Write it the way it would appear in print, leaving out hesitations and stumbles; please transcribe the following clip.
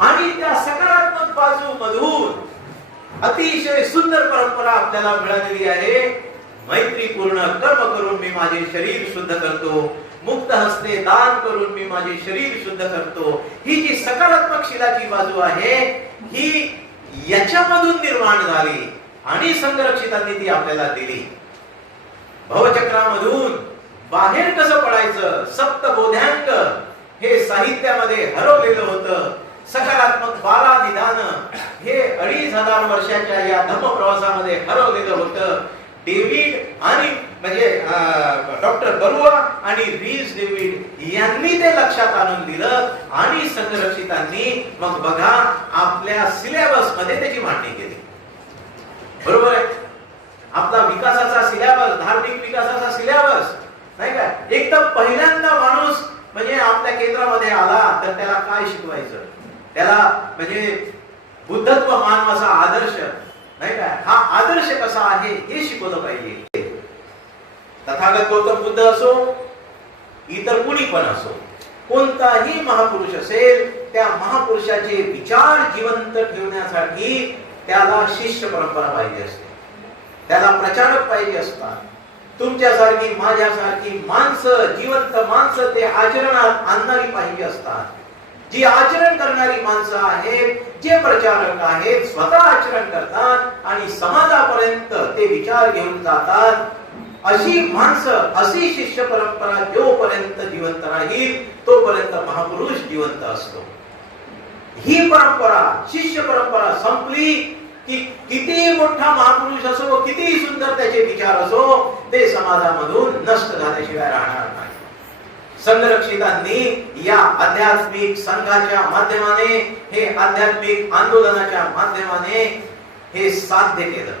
आणि त्या सकारात्मक बाजू मधून अतिशय सुंदर परंपरा आपल्याला मिळालेली आहे. मैत्रीपूर्ण कर्म करून मी माझे शरीर शुद्ध करतो, मुक्त हस्ते दान करून मी माझे शरीर शुद्ध करतो. ही जी सकारात्मक शीलाची बाजू आहे ही याच्यामधून निर्माण झाली आणि संरक्षितांनी ती आपल्याला दिली. भवचक्रामधून बाहेर कसं पडायचं, सप्तबोध्यांक हे साहित्यामध्ये हरवलेलं होतं. सकारात्मक 12 निदान हे 2500 वर्षाच्या या धम्मप्रवासामध्ये हरवलेलं होतं. डेव्हिड आणि म्हणजे डॉक्टर बरुआ आणि रीस डेव्हिड यांनी ते लक्षात आणून दिलं आणि संरक्षितांनी मग बघा आपल्या सिलेबस मध्ये त्याची मांडणी केली. बरोबर आहे. आपला विकासाचा सिलेबस, धार्मिक विकासाचा सिलेबस नाही का. एकदम पहिल्यांदा माणूस म्हणजे आपल्या केंद्रामध्ये आला तर त्याला काय शिकवायचं, त्याला म्हणजे बुद्धत्व मानवाचा आदर्श नाही का, हा आदर्श कसा आहे हे शिकवलं पाहिजे. तथागत गौतम बुद्ध असो, इतर कुणी पण असो, कोणताही महापुरुष असेल, त्या महापुरुषाचे विचार जिवंत ठेवण्यासाठी त्याला शिष्य परंपरा पाहिजे असते, त्याला प्रचारक पाहिजे असतात. तुमच्यासारखी माझ्यासारखी माणसं, जिवंत माणसं ते आचरणात आणणारी पाहिजे असतात. जी आचरण करणारी माणसं आहेत, जे प्रचारक आहेत, स्वतः आचरण करतात आणि समाजापर्यंत ते विचार घेऊन जातात, अशी माणसं, अशी शिष्य परंपरा जोपर्यंत जिवंत राहील तोपर्यंत महापुरुष जिवंत असतो. ही परंपरा, शिष्य परंपरा संपली की किती मोठा महापुरुष असो, किती सुंदर त्याचे विचार असो, ते समाजामधून नष्ट झाल्याशिवाय राहणार नाही. संरक्षितांनी या आध्यात्मिक संघाच्या माध्यमाने, हे आध्यात्मिक आंदोलनाच्या माध्यमाने हे साध्य केलं.